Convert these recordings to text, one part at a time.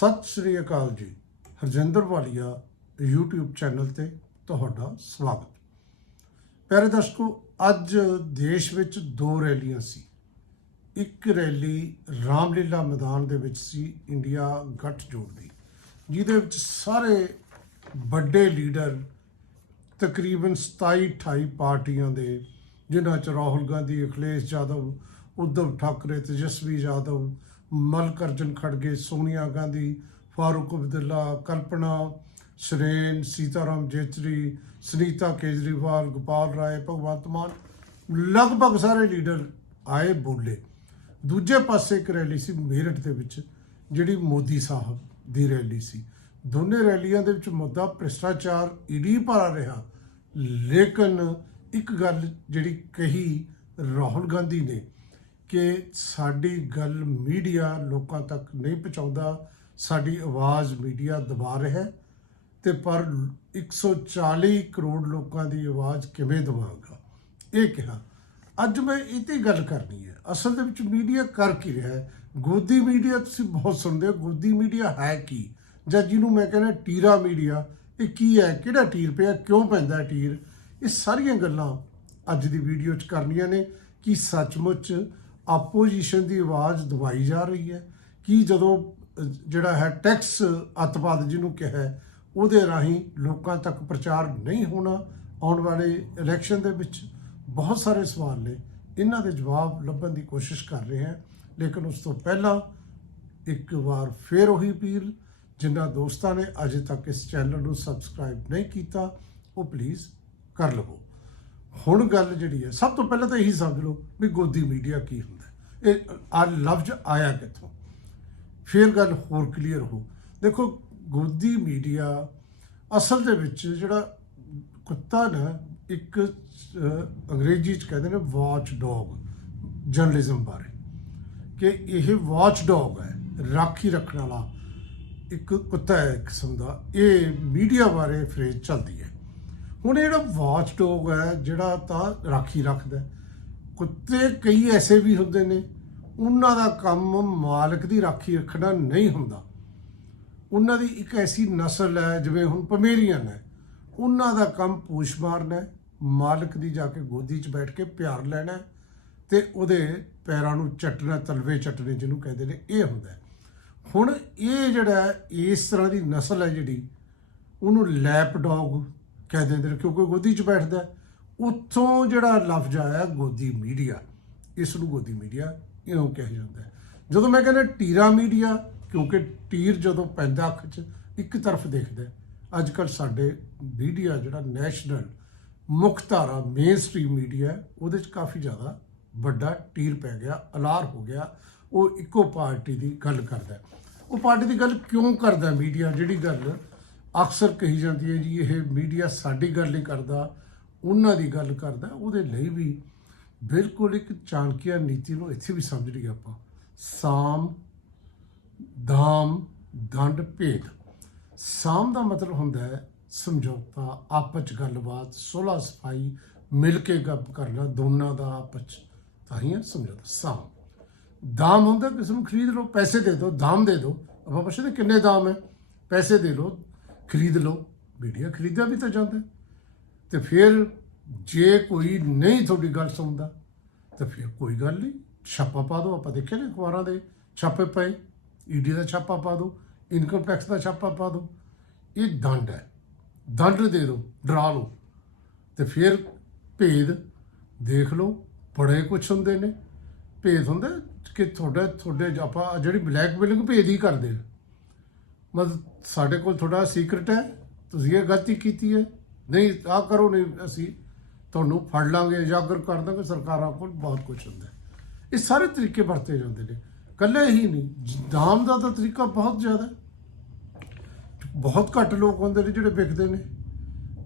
ਸਤਿ ਸ਼੍ਰੀ ਅਕਾਲ ਜੀ। ਹਰਜਿੰਦਰ ਵਾਲੀਆ, YouTube channel ਤੇ ਤੁਹਾਡਾ ਸਵਾਗਤ। ਪਿਆਰੇ ਦਰਸ਼ਕੋ, ਅੱਜ ਦੇਸ਼ ਵਿੱਚ ਦੋ ਰੈਲੀਆਂ ਸੀ। ਇੱਕ ਰੈਲੀ ਰਾਮਲੀਲਾ ਮੈਦਾਨ ਦੇ ਵਿੱਚ ਸੀ, ਇੰਡੀਆ ਗੱਠਜੋੜ ਦੀ, ਜਿਹਦੇ ਵਿੱਚ ਸਾਰੇ ਵੱਡੇ ਲੀਡਰ ਤਕਰੀਬਨ 27 28 ਪਾਰਟੀਆਂ ਦੇ, ਜਿਨ੍ਹਾਂ ਚ ਰਾਹੁਲ ਗਾਂਧੀ, ਅਖਿਲੇਸ਼ ਯਾਦਵ ਉद्धਵ ਠਾਕਰੇ, ਤੇਜਸਵੀ ਯਾਦਵ ਮਲਕਰਜਨ ਖੜਗੇ, ਸੋਨੀਆ ਗਾਂਧੀ, ਫਾਰੂਕ ਅਬਦੁੱਲਾ, ਕਲਪਨਾ ਸ਼ਰੇਨ, ਸੀਤਾਰਾਮ ਜੇਤਰੀ, ਸੁਨੀਤਾ ਕੇਜਰੀਵਾਲ, ਗੋਪਾਲ ਰਾਏ, ਭਗਵੰਤ ਮਾਨ, ਲਗਭਗ ਸਾਰੇ ਲੀਡਰ ਆਏ ਬੋਲੇ। ਦੂਜੇ ਪਾਸੇ ਇੱਕ ਰੈਲੀ ਸੀ ਮੇਰਠ ਦੇ ਵਿੱਚ, ਜਿਹੜੀ ਮੋਦੀ ਸਾਹਿਬ ਦੀ ਰੈਲੀ ਸੀ। ਦੋਨੇ ਰੈਲੀਆਂ ਦੇ ਵਿੱਚ ਮੁੱਦਾ ਭ੍ਰਿਸ਼ਟਾਚਾਰ ਈਡੀ ਭਰਾ ਰਿਹਾ, ਲੇਕਿਨ ਇੱਕ ਗੱਲ ਜਿਹੜੀ ਕਹੀ ਰਾਹੁਲ ਗਾਂਧੀ ਨੇ ਕਿ ਸਾਡੀ ਗੱਲ ਮੀਡੀਆ ਲੋਕਾਂ ਤੱਕ ਨਹੀਂ ਪਹੁੰਚਾਉਂਦਾ, ਸਾਡੀ ਆਵਾਜ਼ ਮੀਡੀਆ ਦਬਾ ਰਿਹਾ ਹੈ ਤੇ ਪਰ 140 ਕਰੋੜ ਲੋਕਾਂ ਦੀ ਆਵਾਜ਼ ਕਿਵੇਂ ਦਬਾਵਾਂਗਾ ਇਹ ਕਿਹਾ, ਅੱਜ ਮੈਂ ਇਹ ਤੇ ਗੱਲ ਕਰਨੀ ਹੈ। ਅਸਲ ਦੇ ਵਿੱਚ ਮੀਡੀਆ ਕਰ ਕੀ ਰਿਹਾ ਹੈ? ਗੋਦੀ ਮੀਡੀਆ ਤੁਸੀਂ ਬਹੁਤ ਸੁਣਦੇ ਹੋ, ਗੋਦੀ ਮੀਡੀਆ ਹੈ ਕੀ? ਜਾਂ ਜਿਹਨੂੰ ਮੈਂ ਕਹਿੰਦਾ ਟੀਰਾ ਮੀਡੀਆ, ਇਹ ਕੀ ਹੈ? ਕਿਹੜਾ ਟੀਰ ਪਿਆ? ਕਿਉਂ ਪੈਂਦਾ ਟੀਰ? ਇਹ ਸਾਰੀਆਂ ਗੱਲਾਂ ਅੱਜ ਦੀ ਵੀਡੀਓ 'ਚ ਕਰਨੀਆਂ ਨੇ ਕਿ ਸੱਚਮੁੱਚ ਆਪੋਜੀਸ਼ਨ ਦੀ ਆਵਾਜ਼ ਦਬਾਈ ਜਾ ਰਹੀ ਹੈ ਕਿ ਜਦੋਂ ਜਿਹੜਾ ਹੈ ਟੈਕਸ ਅਤਵਾਦ ਜਿਹਨੂੰ ਕਿਹਾ, ਉਹਦੇ ਰਾਹੀਂ ਲੋਕਾਂ ਤੱਕ ਪ੍ਰਚਾਰ ਨਹੀਂ ਹੋਣਾ ਆਉਣ ਵਾਲੇ ਇਲੈਕਸ਼ਨ ਦੇ ਵਿੱਚ ਬਹੁਤ ਸਾਰੇ ਸਵਾਲ ਨੇ। ਇਹਨਾਂ ਦੇ ਜਵਾਬ ਲੱਭਣ ਦੀ ਕੋਸ਼ਿਸ਼ ਕਰ ਰਹੇ ਹਾਂ, ਲੇਕਿਨ ਉਸ ਤੋਂ ਪਹਿਲਾਂ ਇੱਕ ਵਾਰ ਫੇਰ ਉਹੀ ਅਪੀਲ, ਜਿਨ੍ਹਾਂ ਦੋਸਤਾਂ ਨੇ ਅਜੇ ਤੱਕ ਇਸ ਚੈਨਲ ਨੂੰ ਸਬਸਕ੍ਰਾਈਬ ਨਹੀਂ ਕੀਤਾ, ਉਹ ਪਲੀਜ਼ ਕਰ ਲਵੋ। ਹੁਣ ਗੱਲ ਜਿਹੜੀ ਹੈ, ਸਭ ਤੋਂ ਪਹਿਲਾਂ ਤਾਂ ਇਹੀ ਸਮਝ ਲਓ ਵੀ ਗੋਦੀ ਮੀਡੀਆ ਕੀ ਹੁੰਦਾ ਇਹ ਆ ਲਫ਼ਜ਼ ਆਇਆ ਕਿੱਥੋਂ? ਫਿਰ ਗੱਲ ਹੋਰ ਕਲੀਅਰ ਹੋ। ਦੇਖੋ ਗੋਦੀ ਮੀਡੀਆ ਅਸਲ ਦੇ ਵਿੱਚ ਜਿਹੜਾ ਕੁੱਤਾ ਨਾ, ਇੱਕ ਅੰਗਰੇਜ਼ੀ ਚ ਕਹਿੰਦੇ ਨੇ ਵਾਚ ਡੌਗ ਜਰਨਲਿਜ਼ਮ ਬਾਰੇ। ਕਿ ਇਹ ਵਾਚ ਡੌਗ ਹੈ, ਰਾਖੀ ਰੱਖਣ ਵਾਲਾ ਇੱਕ ਕੁੱਤਾ ਹੈ, ਇੱਕ ਕਿਸਮ ਦਾ। ਇਹ ਮੀਡੀਆ ਬਾਰੇ ਫਰੇਜ਼ ਚੱਲਦੀ ਹੈ। ਹੁਣ ਜਿਹੜਾ ਵਾਚ ਡੌਗ ਹੈ, ਜਿਹੜਾ ਤਾਂ ਰਾਖੀ ਰੱਖਦਾ ਕੁੱਤੇ ਕਈ ਐਸੇ ਵੀ ਹੁੰਦੇ ਨੇ, ਉਹਨਾਂ ਦਾ ਕੰਮ ਮਾਲਕ ਦੀ ਰਾਖੀ ਰੱਖਣਾ ਨਹੀਂ ਹੁੰਦਾ। ਉਹਨਾਂ ਦੀ ਇੱਕ ਐਸੀ ਨਸਲ ਹੈ, ਜਿਵੇਂ ਹੁਣ ਪਮੇਰੀਅਨ ਹੈ ਉਹਨਾਂ ਦਾ ਕੰਮ ਪੂਛ ਮਾਰਨਾ ਮਾਲਕ ਦੀ ਜਾ ਕੇ ਗੋਦੀ 'ਚ ਬੈਠ ਕੇ ਪਿਆਰ ਲੈਣਾ ਹੈ ਤੇ ਉਹਦੇ ਪੈਰਾਂ ਨੂੰ ਚੱਟਣਾ, ਤਲਵੇ ਚੱਟਣੇ ਜਿਹਨੂੰ ਕਹਿੰਦੇ ਨੇ, ਇਹ ਹੁੰਦਾ ਹੁਣ ਇਹ ਜਿਹੜਾ ਇਸ ਤਰ੍ਹਾਂ ਦੀ ਨਸਲ ਹੈ ਜਿਹੜੀ, ਉਹਨੂੰ ਲੈਪ ਡੌਗ ਕਹਿ ਦਿੰਦੇ ਨੇ, ਕਿਉਂਕਿ ਗੋਦੀ 'ਚ ਬੈਠਦਾ ਉੱਥੋਂ ਜਿਹੜਾ ਲਫ਼ਜ਼ ਆਇਆ ਗੋਦੀ ਮੀਡੀਆ ਇਸ ਨੂੰ ਗੋਦੀ ਮੀਡੀਆ ਇਉਂ ਕਿਹਾ ਜਾਂਦਾ ਹੈ। ਜਦੋਂ ਮੈਂ ਕਹਿੰਦਾ ਟੀਰਾ ਮੀਡੀਆ, ਕਿਉਂਕਿ ਟੀਰ ਜਦੋਂ ਪੈਂਦਾ ਅੱਖ 'ਚ, ਇੱਕ ਤਰਫ ਦੇਖਦਾ ਅੱਜ ਕੱਲ ਸਾਡੇ ਮੀਡੀਆ ਜਿਹੜਾ ਨੈਸ਼ਨਲ ਮੁੱਖ ਧਾਰਾ ਮੇਨ ਸਟ੍ਰੀਮ ਮੀਡੀਆ ਉਹਦੇ 'ਚ ਕਾਫੀ ਜ਼ਿਆਦਾ ਵੱਡਾ ਟੀਰ ਪੈ ਗਿਆ, ਅਲਾਰ ਹੋ ਗਿਆ। ਉਹ ਇੱਕੋ ਪਾਰਟੀ ਦੀ ਗੱਲ ਕਰਦਾ ਉਹ ਪਾਰਟੀ ਦੀ ਗੱਲ ਕਿਉਂ ਕਰਦਾ ਮੀਡੀਆ? ਜਿਹੜੀ ਗੱਲ ਅਕਸਰ ਕਹੀ ਜਾਂਦੀ ਹੈ ਜੀ, ਇਹ ਮੀਡੀਆ ਸਾਡੀ ਗੱਲ ਨਹੀਂ ਕਰਦਾ। ਉਹਨਾਂ ਦੀ ਗੱਲ ਕਰਦਾ, ਉਹਦੇ ਲਈ ਵੀ ਬਿਲਕੁਲ ਇੱਕ ਚਾਣਕਿਆ ਨੀਤੀ ਨੂੰ ਇੱਥੇ ਵੀ ਸਮਝ ਲਈ ਆਪਾਂ। ਸਾਮ ਦਾਮ ਦੰਡ, ਭੇਦ। ਸਾਮ ਦਾ ਮਤਲਬ ਹੁੰਦਾ ਹੈ ਸਮਝੌਤਾ, ਆਪਸ 'ਚ ਗੱਲਬਾਤ, ਸੁਲਹ ਸਫ਼ਾਈ, ਮਿਲ ਕੇ ਗੱਲ ਕਰਨਾ, ਦੋਨਾਂ ਦਾ ਆਪਸ 'ਚ ਤਾਂ ਹੀ ਸਮਝੌਤਾ। ਸਾਮ। ਦਾਮ ਹੁੰਦਾ ਕਿਸੇ ਨੂੰ ਖਰੀਦ ਲਓ, ਪੈਸੇ ਦੇ ਦਿਓ ਦਾਮ ਦੇ ਦਿਓ। ਆਪਾਂ ਪੁੱਛਦੇ ਕਿੰਨੇ ਦਾਮ ਹੈ? ਪੈਸੇ ਦੇ ਲਓ, ਖਰੀਦ ਲਓ। ਮੀਡੀਆ ਖਰੀਦਿਆ ਵੀ ਤਾਂ ਜਾਂਦਾ ਤੇ ਫਿਰ ਜੇ ਕੋਈ ਨਹੀਂ ਤੁਹਾਡੀ ਗੱਲ ਸੁਣਦਾ, ਤਾਂ ਫਿਰ ਕੋਈ ਗੱਲ ਨਹੀਂ। ਛਾਪਾ ਪਾ ਦਿਓ, ਆਪਾਂ ਦੇਖਿਆ ਨੇ ਅਖਬਾਰਾਂ ਦੇ ਛਾਪੇ ਪਏ ਈਡੀ ਦਾ ਛਾਪਾ ਪਾ ਦਿਓ ਇਨਕਮ ਟੈਕਸ ਦਾ ਛਾਪਾ ਪਾ ਦਿਓ। ਇਹ ਦੰਡ ਹੈ। ਦੰਡ ਦੇ ਦਿਓ, ਡਰਾ ਲਓ। ਤੇ ਫਿਰ ਭੇਦ ਦੇਖ ਲਓ, ਬੜੇ ਕੁਛ ਹੁੰਦੇ ਨੇ। ਭੇਦ ਹੁੰਦਾ ਕਿ ਤੁਹਾਡਾ, ਤੁਹਾਡੇ ਆਪਾਂ ਜਿਹੜੀ ਬਲੈਕਮੇਲਿੰਗ ਭੇਦ ਹੀ ਕਰਦੇ ਮਤਲਬ ਸਾਡੇ ਕੋਲ ਤੁਹਾਡਾ ਸੀਕ੍ਰੇਟ ਹੈ, ਤੁਸੀਂ ਇਹ ਗਲਤੀ ਕੀਤੀ ਹੈ। ਨਹੀਂ ਆ ਕਰੋ, ਨਹੀਂ, ਅਸੀਂ ਤੁਹਾਨੂੰ ਫੜ ਲਾਂਗੇ ਜਾਗਰ ਕਰ ਦਾਂਗੇ, ਸਰਕਾਰਾਂ ਕੋਲ ਬਹੁਤ ਕੁਝ ਹੁੰਦਾ ਇਹ ਸਾਰੇ ਤਰੀਕੇ ਵਰਤੇ ਜਾਂਦੇ ਨੇ। ਕੱਲੇ ਹੀ ਨਹੀਂ ਦਾਮ ਦਾ ਤਾਂ ਤਰੀਕਾ ਬਹੁਤ ਜ਼ਿਆਦਾ ਬਹੁਤ ਘੱਟ ਲੋਕ ਹੁੰਦੇ ਨੇ ਜਿਹੜੇ ਵਿਖਦੇ ਨੇ।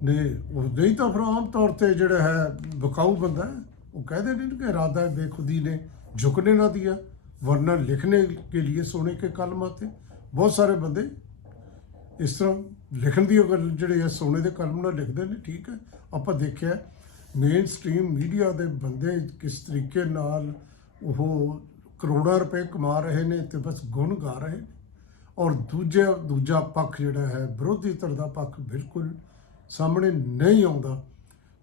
ਨੇ ਉਹਦੇ ਹੀ ਤਾਂ ਫਿਰ ਆਮ ਤੌਰ ਤੇ ਜਿਹੜਾ ਹੈ ਬਕਾਊ ਬੰਦਾ ਉਹ ਕਹਦੇ ਨੇ ਕਿ ਇਰਾਦਾ ਬੇਖੁਦੀ ਨੇ ਝੁਕਨੇ ਨਾ ਦਿਆ, ਵਰਨਾ ਲਿਖਨੇ ਕੇ ਲਈ ਸੋਨੇ ਕੇ ਕਲਮ 'ਤੇ। ਬਹੁਤ ਸਾਰੇ ਬੰਦੇ ਇਸ ਤਰ੍ਹਾਂ ਲਿਖਣ ਦੀ ਅਗਰ ਜਿਹੜੇ ਆ ਸੋਨੇ ਦੇ ਕਲਮ ਨਾਲ ਲਿਖਦੇ ਨੇ, ਠੀਕ ਹੈ। ਆਪਾਂ ਦੇਖਿਆ ਮੇਨ ਸਟ੍ਰੀਮ ਮੀਡੀਆ ਦੇ ਬੰਦੇ ਕਿਸ ਤਰੀਕੇ ਨਾਲ ਉਹ ਕਰੋੜਾਂ ਰੁਪਏ ਕਮਾ ਰਹੇ ਨੇ ਤੇ ਬਸ ਗੁਣ ਗਾ ਰਹੇ ਨੇ। ਔਰ ਦੂਜੇ, ਦੂਜਾ ਪੱਖ ਜਿਹੜਾ ਹੈ, ਵਿਰੋਧੀ ਧਿਰ ਦਾ ਪੱਖ ਬਿਲਕੁਲ ਸਾਹਮਣੇ ਨਹੀਂ ਆਉਂਦਾ।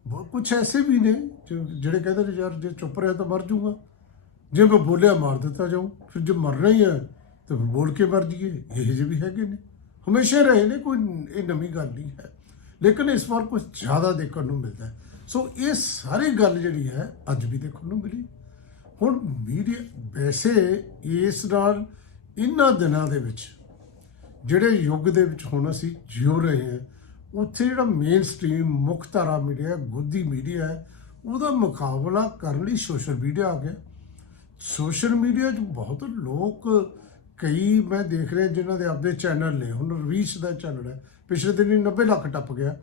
ਬਹੁਤ ਕੁਝ ਐਸੇ ਵੀ ਨੇ ਜਿਹੜੇ ਕਹਿੰਦੇ ਨੇ, ਯਾਰ ਜੇ ਚੁੱਪ ਰਿਹਾ ਤਾਂ ਮਰ ਜਾਊਗਾ ਜੇ ਮੈਂ ਬੋਲਿਆ ਮਾਰ ਦਿੱਤਾ ਜਾਊ, ਫਿਰ ਜੇ ਮਰਨਾ ਹੀ ਹੈ ਤਾਂ ਬੋਲ ਕੇ ਮਰ ਜੀਏ ਇਹ ਜਿਹੇ ਵੀ ਹੈਗੇ ਨੇ। ਹਮੇਸ਼ਾ ਰਹੇ ਨੇ, ਕੋਈ ਇਹ ਨਵੀਂ ਗੱਲ ਨਹੀਂ ਹੈ। ਲੇਕਿਨ ਇਸ ਵਾਰ ਕੁਝ ਜ਼ਿਆਦਾ ਦੇਖਣ ਨੂੰ ਮਿਲਦਾ ਹੈ। ਸੋ ਇਹ ਸਾਰੀ ਗੱਲ ਜਿਹੜੀ ਹੈ, ਅੱਜ ਵੀ ਦੇਖਣ ਨੂੰ ਮਿਲੀ। ਹੁਣ ਮੀਡੀਆ, ਵੈਸੇ ਇਸ ਨਾਲ ਇਹਨਾਂ ਦਿਨਾਂ ਦੇ ਵਿੱਚ, ਜਿਹੜੇ ਯੁੱਗ ਦੇ ਵਿੱਚ ਹੁਣ ਅਸੀਂ ਜਿਉ ਰਹੇ ਹਾਂ, ਉੱਥੇ ਜਿਹੜਾ ਮੇਨ ਸਟ੍ਰੀਮ ਮੁੱਖ ਧਾਰਾ ਮੀਡੀਆ ਗੁੱਦੀ ਮੀਡੀਆ ਹੈ, ਉਹਦਾ ਮੁਕਾਬਲਾ ਕਰਨ ਲਈ ਸੋਸ਼ਲ ਮੀਡੀਆ ਆ ਗਿਆ। ਸੋਸ਼ਲ ਮੀਡੀਆ 'ਚ ਬਹੁਤ ਲੋਕ ਕਈ ਮੈਂ ਦੇਖ ਰਿਹਾ ਜਿਨ੍ਹਾਂ ਦੇ ਆਪਦੇ ਚੈਨਲ ਨੇ, ਹੁਣ ਰਵੀਸ਼ ਦਾ ਚੈਨਲ ਹੈ। ਪਿਛਲੇ ਦਿਨ ਹੀ 90 ਲੱਖ ਟੱਪ ਗਿਆ।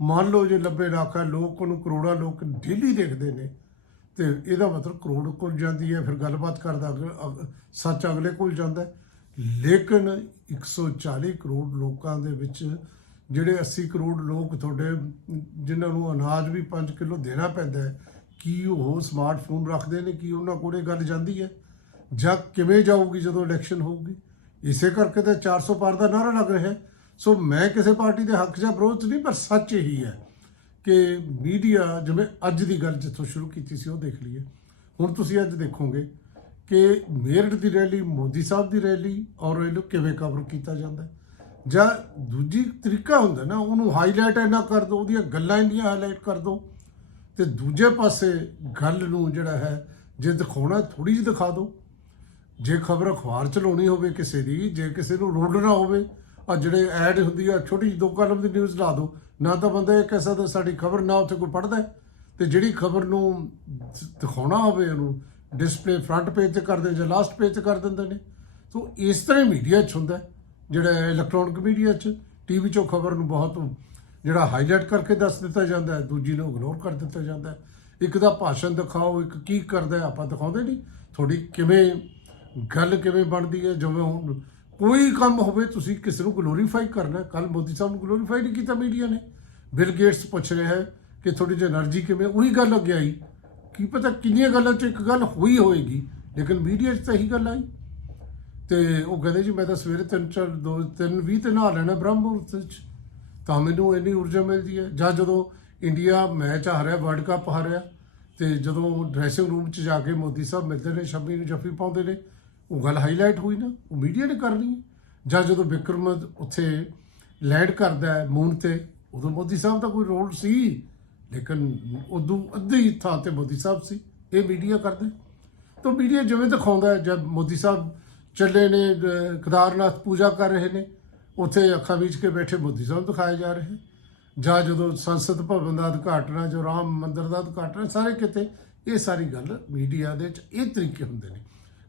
ਮੰਨ ਲਓ ਜੇ 90 ਲੱਖ ਹੈ, ਲੋਕ ਉਹਨੂੰ ਕਰੋੜਾਂ ਲੋਕ ਡੇਲੀ ਦੇਖਦੇ ਨੇ। ਤੇ ਇਹਦਾ ਮਤਲਬ ਕਰੋੜ ਕੋਲ ਜਾਂਦੀ ਹੈ, ਫਿਰ ਗੱਲਬਾਤ ਕਰਦਾ ਅਗਰ, ਅਗ- ਸੱਚ ਅਗਲੇ ਕੋਲ ਜਾਂਦਾ ਹੈ। ਲੇਕਿਨ 140 ਕਰੋੜ ਲੋਕਾਂ ਦੇ ਵਿੱਚ ਜਿਹੜੇ 80 ਕਰੋੜ ਲੋਕ ਤੁਹਾਡੇ, ਜਿਨ੍ਹਾਂ ਨੂੰ ਅਨਾਜ ਵੀ 5 ਕਿਲੋ ਦੇਣਾ ਪੈਂਦਾ ਹੈ, ਕੀ ਉਹ ਸਮਾਰਟਫੋਨ ਰੱਖਦੇ ਨੇ, ਕੀ ਉਹਨਾਂ ਕੋਲੇ ਗੱਲ ਜਾਂਦੀ ਹੈ? ਜਾਂ ਕਿਵੇਂ ਜਾਊਗੀ ਜਦੋਂ ਇਲੈਕਸ਼ਨ ਹੋਊਗੀ? ਇਸੇ ਕਰਕੇ ਤਾਂ 400 ਪਾਰ ਦਾ ਨਾਰਾ ਲੱਗ ਰਿਹਾ ਸੋ ਮੈਂ ਕਿਸੇ ਪਾਰਟੀ ਦੇ ਹੱਕ ਜਾਂ ਵਿਰੋਧ 'ਚ ਨਹੀਂ, ਪਰ ਸੱਚ ਇਹੀ ਹੈ ਕਿ ਮੀਡੀਆ ਜਿਵੇਂ ਅੱਜ ਦੀ ਗੱਲ ਜਿੱਥੋਂ ਸ਼ੁਰੂ ਕੀਤੀ ਸੀ, ਉਹ ਦੇਖ ਲਈਏ। ਹੁਣ ਤੁਸੀਂ ਅੱਜ ਦੇਖੋਗੇ ਕਿ ਮੇਰਠ ਦੀ ਰੈਲੀ, ਮੋਦੀ ਸਾਹਿਬ ਦੀ ਰੈਲੀ ਔਰ ਇਹਨੂੰ ਕਿਵੇਂ ਕਵਰ ਕੀਤਾ ਜਾਂਦਾ ਜਾਂ ਦੂਜੀ ਤਰੀਕਾ ਹੁੰਦਾ ਨਾ, ਉਹਨੂੰ ਹਾਈਲਾਈਟ ਇੰਨਾ ਕਰ ਦੋ, ਉਹਦੀਆਂ ਗੱਲਾਂ ਇੰਨੀਆਂ ਹਾਈਲਾਈਟ ਕਰ ਦੋ, ਤੇ ਦੂਜੇ ਪਾਸੇ ਗੱਲ ਨੂੰ ਜਿਹੜਾ ਹੈ ਜੇ ਦਿਖਾਉਣਾ ਥੋੜੀ ਜਿਹੀ ਦਿਖਾ ਦਿਓ ਜੇ ਖਬਰ ਅਖਬਾਰ ਚ ਲਾਉਣੀ ਹੋਵੇ ਕਿਸੇ ਦੀ, ਜੇ ਕਿਸੇ ਨੂੰ ਰੋਲਣਾ ਹੋਵੇ ਆ ਜਿਹੜੇ ਐਡ ਹੁੰਦੀ ਆ, ਛੋਟੀ ਜਿਹੀ ਦੋ ਕਲਮ ਦੀ ਨਿਊਜ਼ ਲਾ ਦਿਓ ਨਾ ਤਾਂ ਬੰਦਾ ਇਹ ਕਹਿ ਸਕਦਾ ਸਾਡੀ ਖਬਰ ਨਾ ਉੱਥੇ ਕੋਈ ਪੜਦਾ ਤੇ ਜਿਹੜੀ ਖਬਰ ਨੂੰ ਦਿਖਾਉਣਾ ਹੋਵੇ ਉਹਨੂੰ ਡਿਸਪਲੇ ਫਰੰਟ ਪੇਜ ਤੇ ਕਰਦੇ ਜਾਂ ਲਾਸਟ ਪੇਜ ਤੇ ਕਰ ਦਿੰਦੇ ਨੇ। ਸੋ ਇਸ ਤਰ੍ਹਾਂ ਮੀਡੀਆ ਚ ਹੁੰਦਾ ਜਿਹੜਾ ਇਲੈਕਟ੍ਰੋਨਿਕ ਮੀਡੀਆ ਚ ਟੀਵੀ ਚੋਂ ਖਬਰ ਨੂੰ ਬਹੁਤ ਜਿਹੜਾ ਹਾਈਲਾਈਟ ਕਰਕੇ ਦੱਸ ਦਿੱਤਾ ਜਾਂਦਾ ਹੈ, ਦੂਜੀ ਨੂੰ ਇਗਨੋਰ ਕਰ ਦਿੱਤਾ ਜਾਂਦਾ ਹੈ। ਇੱਕ ਦਾ ਭਾਸ਼ਣ ਦਿਖਾਓ, ਇੱਕ ਕੀ ਕਰਦਾ ਆਪਾਂ ਦਿਖਾਉਂਦੇ ਨਹੀਂ। ਥੋੜੀ ਕਿਵੇਂ ਗੱਲ ਕਿਵੇਂ ਬਣਦੀ ਹੈ? ਜਿਵੇਂ ਹੁਣ ਕੋਈ ਕੰਮ ਹੋਵੇ, ਤੁਸੀਂ ਕਿਸ ਨੂੰ ਗਲੋਰੀਫਾਈ ਕਰਨਾ ਕੱਲ ਮੋਦੀ ਸਾਹਿਬ ਨੂੰ ਗਲੋਰੀਫਾਈ ਨਹੀਂ ਕੀਤਾ ਮੀਡੀਆ ਨੇ। ਬਿਲ ਗੇਟਸ ਪੁੱਛ ਰਿਹਾ ਹੈ ਕਿ ਤੁਹਾਡੀ એનર્ਜੀ ਕਿਵੇਂ, ਉਹੀ ਗੱਲ ਅੱਗੇ ਆਈ। ਕੀ ਪਤਾ ਕਿੰਨੀਆਂ ਗੱਲਾਂ 'ਚ ਇੱਕ ਗੱਲ ਹੋਈ ਹੋਏਗੀ, ਲੇਕਿਨ ਮੀਡੀਆ 'ਚ ਤਾਂ ਇਹੀ ਗੱਲ ਆਈ। ਤੇ ਉਹ ਕਹਿੰਦੇ ਜੀ, ਮੈਂ ਤਾਂ ਸਵੇਰੇ ਤਿੰਨ ਚਾਰ, ਦੋ, ਤਿੰਨ ਵੀ ਤੇ ਨਹਾ ਲੈਣਾ ਬ੍ਰਹਮ ਮੁਹੂਰਤ 'ਚ। ਤਾਂ ਮੈਨੂੰ ਇੰਨੀ ਊਰਜਾ ਮਿਲਦੀ ਹੈ। ਜਾਂ ਜਦੋਂ ਇੰਡੀਆ ਮੈਚ ਹਾਰਿਆ ਵਰਲਡ ਕੱਪ ਹਾਰਿਆ ਤੇ ਜਦੋਂ ਡਰੈਸਿੰਗ ਰੂਮ 'ਚ ਜਾ ਕੇ ਮੋਦੀ ਸਾਹਿਬ ਮਿਲਦੇ ਨੇ ਸ਼ੰਮੀ ਨੂੰ ਜੱਫੀ ਪਾਉਂਦੇ ਨੇ ਉਹ ਗੱਲ ਹਾਈਲਾਈਟ ਹੋਈ ਨਾ ਉਹ ਮੀਡੀਆ ਨੇ ਕਰਨੀ ਹੈ। ਜਾਂ ਜਦੋਂ ਵਿਕਰਮ ਉੱਥੇ ਲੈਂਡ ਕਰਦਾ ਹੈ ਮੂਨ ਤੇ ਉਦੋਂ ਮੋਦੀ ਸਾਹਿਬ ਦਾ ਕੋਈ ਰੋਲ ਸੀ ਲੇਕਿਨ ਉਦੋਂ ਅੱਧੀ ਥਾਂ ਤੇ ਮੋਦੀ ਸਾਹਿਬ ਸੀ ਇਹ ਮੀਡੀਆ ਕਰਦੇ ਤਾਂ ਮੀਡੀਆ ਜਿਵੇਂ ਦਿਖਾਉਂਦਾ ਹੈ ਜਦ ਮੋਦੀ ਸਾਹਿਬ ਚੱਲੇ ਨੇ ਅਹ, ਕੇਦਾਰਨਾਥ ਪੂਜਾ ਕਰ ਰਹੇ ਨੇ ਉੱਥੇ ਅੱਖਾਂ ਵਿੱਚ ਕੇ ਬੈਠੇ ਮੋਦੀ ਸਾਹਿਬ ਦਿਖਾਏ ਜਾ ਰਹੇ ਜਾਂ ਜਦੋਂ ਸੰਸਦ ਭਵਨ ਦਾ ਉਦਘਾਟਨ ਹੈ ਜੋ ਰਾਮ ਮੰਦਿਰ ਦਾ ਉਦਘਾਟਨ ਹੈ ਸਾਰੇ ਕਿਤੇ ਇਹ ਸਾਰੀ ਗੱਲ ਮੀਡੀਆ ਦੇ ਵਿੱਚ ਇਹ ਤਰੀਕੇ ਹੁੰਦੇ ਨੇ।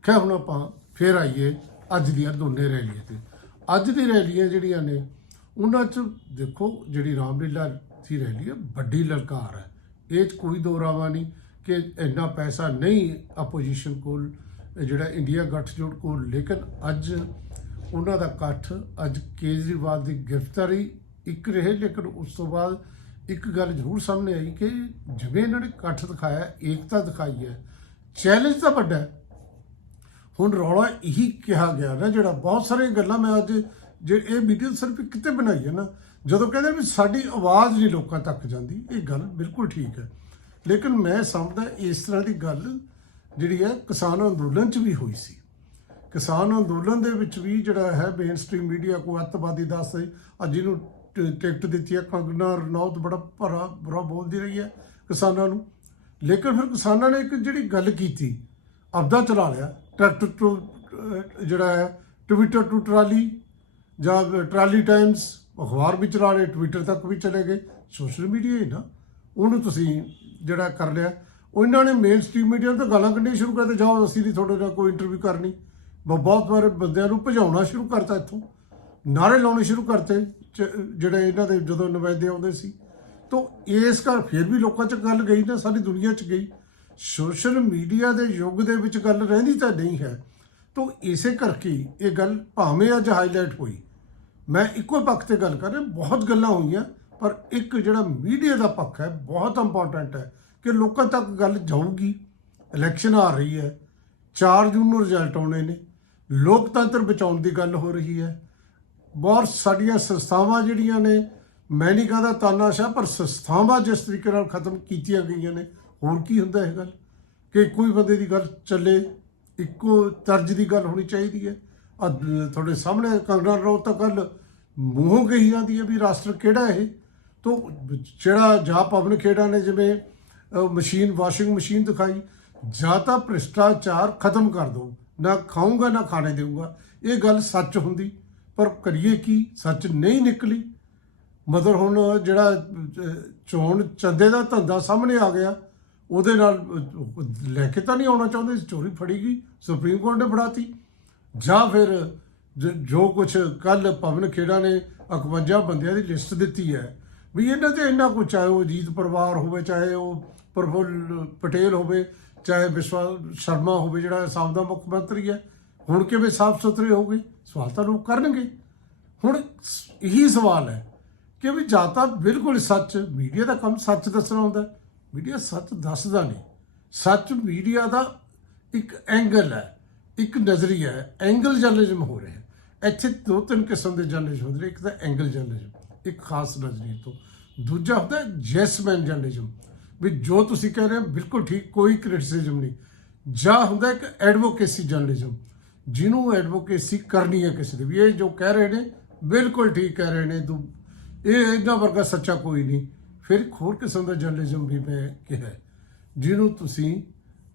ਖੈਰ, ਹੁਣ ਆਪਾਂ ਫੇਰ ਆਈਏ ਅੱਜ ਦੀਆਂ ਦੋਨੇ ਰੈਲੀਆਂ ਤੇ। ਅੱਜ ਦੀ ਰੈਲੀਆਂ ਜਿਹੜੀਆਂ ਨੇ, ਉਹਨਾਂ 'ਚ ਦੇਖੋ ਜਿਹੜੀ ਰਾਮਲੀਲਾ ਦੀ ਰੈਲੀ ਹੈ ਵੱਡੀ ਲਲਕਾਰ ਹੈ ਇਹ 'ਚ ਕੋਈ ਦੋ ਰਾਵਾ ਨਹੀਂ ਕਿ ਇੰਨਾ ਪੈਸਾ ਨਹੀਂ ਆਪੋਜੀਸ਼ਨ ਕੋਲ, ਜਿਹੜਾ ਇੰਡੀਆ ਗੱਠਜੋੜ ਕੋਲ, ਲੇਕਿਨ ਅੱਜ ਉਹਨਾਂ ਦਾ ਇਕੱਠ, ਅੱਜ ਕੇਜਰੀਵਾਲ ਦੀ ਗ੍ਰਿਫਤਾਰੀ ਇੱਕ ਰਹੇ, ਲੇਕਿਨ ਉਸ ਤੋਂ ਬਾਅਦ ਇੱਕ ਗੱਲ ਜ਼ਰੂਰ ਸਾਹਮਣੇ ਆਈ ਕਿ ਜਿਵੇਂ ਇਹਨਾਂ ਨੇ ਇਕੱਠ ਦਿਖਾਇਆ, ਏਕਤਾ ਦਿਖਾਈ ਹੈ ਚੈਲੰਜ ਤਾਂ ਵੱਡਾ ਹੈ। ਹੁਣ ਰੌਲਾ ਇਹੀ ਕਿਹਾ ਗਿਆ ਨਾ, ਜਿਹੜਾ ਬਹੁਤ ਸਾਰੀਆਂ ਗੱਲਾਂ ਮੈਂ ਅੱਜ ਜੇ ਇਹ ਵੀਡੀਓ ਸਿਰਫ ਕਿਤੇ ਬਣਾਈ ਹੈ ਨਾ, ਜਦੋਂ ਕਹਿੰਦੇ ਵੀ ਸਾਡੀ ਆਵਾਜ਼ ਨਹੀਂ ਲੋਕਾਂ ਤੱਕ ਜਾਂਦੀ, ਇਹ ਗੱਲ ਬਿਲਕੁਲ ਠੀਕ ਹੈ। ਲੇਕਿਨ ਮੈਂ ਸਮਝਦਾ ਇਸ ਤਰ੍ਹਾਂ ਦੀ ਗੱਲ ਜਿਹੜੀ ਹੈ ਕਿਸਾਨ ਅੰਦੋਲਨ 'ਚ ਵੀ ਹੋਈ ਸੀ। ਕਿਸਾਨ ਅੰਦੋਲਨ ਦੇ ਵਿੱਚ ਵੀ ਜਿਹੜਾ ਹੈ ਮੇਨ ਸਟ੍ਰੀਮ ਮੀਡੀਆ ਕੋ ਅੱਤਵਾਦੀ ਦੱਸਦੇ ਅੱਜ ਇਹਨੂੰ ਟਿਕਟ ਦਿੱਤੀ ਹੈ। ਕੰਗਨਾ ਰਣੌਤ ਬੜਾ ਭਰਾ, ਬੁਰਾ ਬੋਲਦੀ ਰਹੀ ਹੈ ਕਿਸਾਨਾਂ ਨੂੰ। ਲੇਕਿਨ ਫਿਰ ਕਿਸਾਨਾਂ ਨੇ ਇੱਕ ਜਿਹੜੀ ਗੱਲ ਕੀਤੀ, ਆਪਦਾ ਚਲਾ ਲਿਆ। ਟਰੈਕਟਰ ਤੋਂ ਜਿਹੜਾ ਹੈ, ਟਵਿੱਟਰ ਟੂ ਟਰਾਲੀ ਜਾਂ ਟਰਾਲੀ ਟਾਈਮਸ, ਅਖਬਾਰ ਵੀ ਚਲਾ ਲਏ, ਟਵਿੱਟਰ ਤੱਕ ਵੀ ਚਲੇ ਗਏ। ਸੋਸ਼ਲ ਮੀਡੀਆ ਹੀ ਨਾ, ਉਹਨੂੰ ਤੁਸੀਂ ਜਿਹੜਾ ਕਰ ਲਿਆ। ਉਹਨਾਂ ਨੇ ਮੇਨ ਸਟ੍ਰੀਮ ਮੀਡੀਆ ਤੋਂ ਗਾਲਾਂ ਕੱਢਣੀਆਂ ਸ਼ੁਰੂ ਕਰ ਦਿੱਤੇ ਜਾਓ, ਅਸੀਂ ਨਹੀਂ ਤੁਹਾਡੇ ਨਾਲ ਕੋਈ ਇੰਟਰਵਿਊ ਕਰਨੀ। ਬਹੁਤ ਵਾਰ ਬੰਦਿਆਂ ਨੂੰ ਭਜਾਉਣਾ ਸ਼ੁਰੂ ਕਰਤਾ ਇੱਥੋਂ। ਨਾਰੇ ਲਾਉਣੇ ਸ਼ੁਰੂ ਕਰਤੇ। ਜਿਹੜੇ ਇਹਨਾਂ ਦੇ ਜਦੋਂ ਨੁਮਾਇੰਦੇ ਆਉਂਦੇ ਸੀ। ਤੋਂ ਇਸ ਕਰ ਫਿਰ ਵੀ ਲੋਕਾਂ 'ਚ ਗੱਲ ਗਈ ਨਾ, ਸਾਰੀ ਦੁਨੀਆ 'ਚ ਗਈ। ਸੋਸ਼ਲ ਮੀਡੀਆ ਦੇ ਯੁੱਗ ਦੇ ਵਿੱਚ ਗੱਲ ਰਹਿੰਦੀ ਤਾਂ ਨਹੀਂ ਹੈ। ਤੋਂ ਇਸੇ ਕਰਕੇ ਇਹ ਗੱਲ ਭਾਵੇਂ ਅੱਜ ਹਾਈਲਾਈਟ ਹੋਈ। ਮੈਂ ਇੱਕੋ ਪੱਖ ਤੇ ਗੱਲ ਕਰ ਰਿਹਾ, ਬਹੁਤ ਗੱਲਾਂ ਹੋਈਆਂ, ਪਰ ਇੱਕ ਜਿਹੜਾ ਮੀਡੀਆ ਦਾ ਪੱਖ ਹੈ, ਬਹੁਤ ਇੰਪੋਰਟੈਂਟ ਹੈ ਕਿ ਲੋਕਾਂ ਤੱਕ ਗੱਲ ਜਾਊਗੀ। ਇਲੈਕਸ਼ਨ ਆ ਰਹੀ ਹੈ। 4 ਜੂਨ ਨੂੰ ਰਿਜ਼ਲਟ ਆਉਣੇ ਨੇ। ਲੋਕਤੰਤਰ ਬਚਾਉਣ ਦੀ ਗੱਲ ਹੋ ਰਹੀ ਹੈ। ਬਹੁਤ ਸਾਡੀਆਂ ਸੰਸਥਾਵਾਂ ਜਿਹੜੀਆਂ ਨੇ, ਮੈਂ ਨਹੀਂ ਕਹਿੰਦਾ ਤਾਨਾਸ਼ਾਹ, ਪਰ ਸੰਸਥਾਵਾਂ ਜਿਸ ਤਰੀਕੇ ਨਾਲ ਖਤਮ ਕੀਤੀਆਂ ਗਈਆਂ ਨੇ, ਹੋਰ ਕੀ ਹੁੰਦਾ ਇਹ ਗੱਲ? ਕਿ ਇੱਕੋ ਹੀ ਬੰਦੇ ਦੀ ਗੱਲ ਚੱਲੇ, ਇੱਕੋ ਤਰਜ ਦੀ ਗੱਲ ਹੋਣੀ ਚਾਹੀਦੀ ਹੈ। ਆ, ਤੁਹਾਡੇ ਸਾਹਮਣੇ ਕੰਗਨਾ ਰਣੌਤ ਤਾਂ ਕੱਲ ਮੂੰਹੋਂ ਕਹੀ ਜਾਂਦੀ ਹੈ ਵੀ ਰਾਸ਼ਟਰ ਕਿਹੜਾ ਇਹ? ਤੋਂ ਜਿਹੜਾ ਜਾਂ ਪਵਨ ਖੇੜਾ ਨੇ ਜਿਵੇਂ ਮਸ਼ੀਨ, ਵਾਸ਼ਿੰਗ ਮਸ਼ੀਨ ਦਿਖਾਈ, ਜਾਂ ਤਾਂ ਭ੍ਰਿਸ਼ਟਾਚਾਰ ਖਤਮ ਕਰ ਦੋ। ਨਾ ਖਾਊਂਗਾ, ਨਾ ਖਾਣੇ ਦੇਊਂਗਾ। ਇਹ ਗੱਲ ਸੱਚ ਹੁੰਦੀ। ਪਰ ਕਰੀਏ ਕੀ? ਸੱਚ ਨਹੀਂ ਨਿਕਲੀ। ਮਤਲਬ ਹੁਣ ਜਿਹੜਾ ਚੋਣ ਚੰਦੇ ਦਾ ਧੰਦਾ ਸਾਹਮਣੇ ਆ ਗਿਆ। ਉਹਦੇ ਨਾਲ ਲੈ ਕੇ ਤਾਂ ਨਹੀਂ ਆਉਣਾ ਚਾਹੁੰਦੇ। ਚੋਰੀ ਫੜੀ ਗਈ, ਸੁਪਰੀਮ ਕੋਰਟ ਨੇ ਫੜਾਤੀ। ਜਾਂ ਫਿਰ ਜੋ ਕੁਝ ਕੱਲ ਪਵਨ ਖੇੜਾ ਨੇ 51 ਬੰਦਿਆਂ ਦੀ ਲਿਸਟ ਦਿੱਤੀ ਹੈ, ਵੀ ਇਹਨਾਂ ਤੇ ਇੰਨਾ ਕੁਝ ਚਾਹੇ ਉਹ ਅਜੀਤ ਪਰਿਵਾਰ ਹੋਵੇ, ਚਾਹੇ ਉਹ ਪ੍ਰਫੁੱਲ ਪਟੇਲ ਹੋਵੇ, ਚਾਹੇ ਵਿਸ਼ਵਾ ਸ਼ਰਮਾ ਹੋਵੇ, ਜਿਹੜਾ ਅਸਾਮ ਦਾ ਮੁੱਖ ਮੰਤਰੀ ਹੈ ਹੁਣ ਕਿਵੇਂ ਸਾਫ਼ ਸੁਥਰੇ ਹੋ ਗਏ ਸਵਾਲ ਤਾਂ ਲੋਕ ਕਰਨਗੇ। ਹੁਣ ਸ- ਇਹੀ ਸਵਾਲ ਹੈ ਕਿ ਵੀ ਜਾਂ ਤਾਂ ਬਿਲਕੁਲ ਸੱਚ, ਮੀਡੀਆ ਦਾ ਕੰਮ ਸੱਚ ਦੱਸਣਾ ਹੁੰਦਾ ਮੀਡੀਆ ਸੱਚ ਦੱਸਦਾ ਨਹੀਂ। ਸੱਚ ਮੀਡੀਆ ਦਾ ਇੱਕ ਐਂਗਲ ਹੈ, ਇੱਕ ਨਜ਼ਰੀਆ ਹੈ ਐਂਗਲ ਜਰਨਲਿਜ਼ਮ ਹੋ ਰਿਹਾ ਹੈ। ਇੱਥੇ ਦੋ ਤਿੰਨ ਕਿਸਮ ਦੇ ਜਰਨਲਿਜ਼ਮ ਹੁੰਦੇ ਨੇ, ਇੱਕ ਤਾਂ ਐਂਗਲ ਜਰਨਲਿਜ਼ਮ ਇੱਕ ਖਾਸ ਨਜ਼ਰੀਏ ਤੋਂ। ਦੂਜਾ ਹੁੰਦਾ ਜੈਸਮੈਨ ਜਰਨਲਿਜ਼ਮ ਵੀ ਜੋ ਤੁਸੀਂ ਕਹਿ ਰਹੇ ਹੋ, ਬਿਲਕੁਲ ਠੀਕ, ਕੋਈ ਕ੍ਰਿਟਿਸਿਜ਼ਮ ਨਹੀਂ। ਜਾਂ ਹੁੰਦਾ ਇੱਕ ਐਡਵੋਕੇਸੀ ਜਰਨਲਿਜ਼ਮ ਜਿਹਨੂੰ ਐਡਵੋਕੇਸੀ ਕਰਨੀ ਹੈ ਕਿਸੇ ਦੀ ਵੀ, ਇਹ ਜੋ ਕਹਿ ਰਹੇ ਨੇ, ਬਿਲਕੁਲ ਠੀਕ ਕਹਿ ਰਹੇ ਨੇ, ਤੂੰ, ਇਹ ਇਹਨਾਂ ਵਰਗਾ ਸੱਚਾ ਕੋਈ ਨਹੀਂ। ਫਿਰ ਇੱਕ ਹੋਰ ਕਿਸਮ ਦਾ ਜਰਨਲਿਜ਼ਮ ਵੀ ਮੈਂ ਕਿਹਾ ਜਿਹਨੂੰ ਤੁਸੀਂ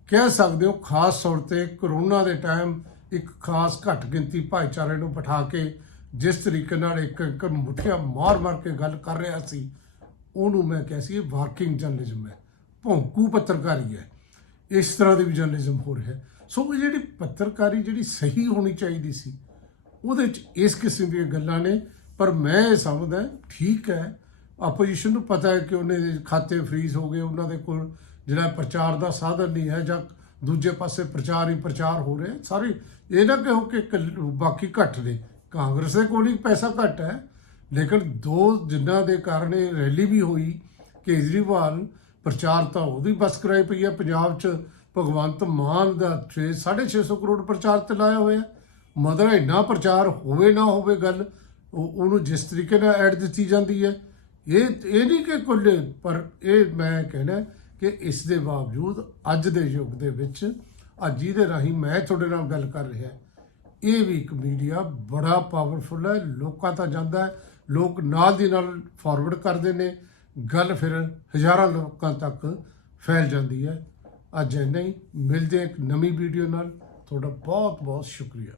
ਕਹਿ ਸਕਦੇ ਹੋ, ਖਾਸ ਤੌਰ ਤੇ ਕਰੋਨਾ ਦੇ ਟਾਈਮ ਇੱਕ ਖਾਸ ਘੱਟ ਗਿਣਤੀ ਭਾਈਚਾਰੇ ਨੂੰ ਬਿਠਾ ਕੇ ਜਿਸ ਤਰੀਕੇ ਨਾਲ ਇੱਕ ਇੱਕ ਮੁੱਠੀਆਂ ਮਾਰ ਮਾਰ ਕੇ ਗੱਲ ਕਰ ਰਿਹਾ ਸੀ, ਉਹਨੂੰ ਮੈਂ ਕਿਹਾ ਸੀ ਇਹ ਵਾਰਕਿੰਗ ਜਰਨਲਿਜ਼ਮ ਹੈ, ਭੌਂਕੂ ਪੱਤਰਕਾਰੀ ਹੈ। ਇਸ ਤਰ੍ਹਾਂ ਦੇ ਵੀ ਜਰਨਲਿਜ਼ਮ ਹੋ ਰਿਹਾ ਹੈ। ਸੋ ਜਿਹੜੀ ਪੱਤਰਕਾਰੀ ਜਿਹੜੀ ਸਹੀ ਹੋਣੀ ਚਾਹੀਦੀ ਸੀ, ਉਹਦੇ 'ਚ ਇਸ ਕਿਸਮ ਦੀਆਂ ਗੱਲਾਂ ਨੇ। ਪਰ ਮੈਂ ਇਹ ਸਮਝਦਾ, ਠੀਕ ਹੈ ਆਪੋਜੀਸ਼ਨ ਨੂੰ ਪਤਾ ਹੈ ਕਿ ਉਹਨੇ ਖਾਤੇ ਫਰੀਜ਼ ਹੋ ਗਏ, ਉਹਨਾਂ ਦੇ ਕੋਲ ਜਿਹੜਾ ਪ੍ਰਚਾਰ ਦਾ ਸਾਧਨ ਨਹੀਂ ਹੈ, ਜਾਂ ਦੂਜੇ ਪਾਸੇ ਪ੍ਰਚਾਰ ਹੀ ਪ੍ਰਚਾਰ ਹੋ ਰਿਹਾ ਸਾਰੇ ਇਹ ਨਾ ਕਹੋ ਕਿ ਇਕੱਲ- ਬਾਕੀ ਘੱਟ ਨੇ। ਕਾਂਗਰਸ ਦੇ ਕੋਲ ਹੀ ਪੈਸਾ ਘੱਟ ਹੈ, ਲੇਕਿਨ ਦੋ ਜਿਨ੍ਹਾਂ ਦੇ ਕਾਰਨ ਇਹ ਰੈਲੀ ਵੀ ਹੋਈ, ਕੇਜਰੀਵਾਲ ਪ੍ਰਚਾਰ ਤਾਂ ਉਹਦੀ ਬਸ ਕਰਾਈ ਪਈ ਹੈ। ਪੰਜਾਬ 'ਚ ਭਗਵੰਤ ਮਾਨ ਦਾ 6 650 ਕਰੋੜ ਪ੍ਰਚਾਰ ਤੇ ਲਾਇਆ ਹੋਇਆ ਮਦਰ ਇੰਨਾ ਪ੍ਰਚਾਰ ਹੋਵੇ ਨਾ ਹੋਵੇ ਗੱਲ, ਉਹ- ਉਹਨੂੰ ਜਿਸ ਤਰੀਕੇ ਨਾਲ ਐਡ ਦਿੱਤੀ ਜਾਂਦੀ ਹੈ। ਇਹ ਇਹ ਨਹੀਂ ਕਿ ਕੁੱਲ, ਪਰ ਇਹ ਮੈਂ ਕਹਿਣਾ ਕਿ ਇਸ ਦੇ ਬਾਵਜੂਦ ਅੱਜ ਦੇ ਯੁੱਗ ਦੇ ਵਿੱਚ ਅੱਜ ਜਿਹਦੇ ਰਾਹੀਂ ਮੈਂ ਤੁਹਾਡੇ ਨਾਲ ਗੱਲ ਕਰ ਰਿਹਾ ਇਹ ਵੀ ਇੱਕ ਮੀਡੀਆ ਬੜਾ ਪਾਵਰਫੁਲ ਹੈ, ਲੋਕਾਂ ਤਾਂ ਜਾਂਦਾ ਹੈ, ਲੋਕ ਨਾਲ ਦੀ ਨਾਲ ਫਾਰਵਰਡ ਕਰਦੇ ਨੇ, ਗੱਲ ਫਿਰ ਹਜ਼ਾਰਾਂ ਲੋਕਾਂ ਤੱਕ ਫੈਲ ਜਾਂਦੀ ਹੈ। ਅੱਜ ਇੰਨਾ ਹੀ। ਮਿਲਦੇ ਇੱਕ ਨਵੀਂ ਵੀਡੀਓ ਨਾਲ। ਤੁਹਾਡਾ ਬਹੁਤ ਬਹੁਤ ਸ਼ੁਕਰੀਆ।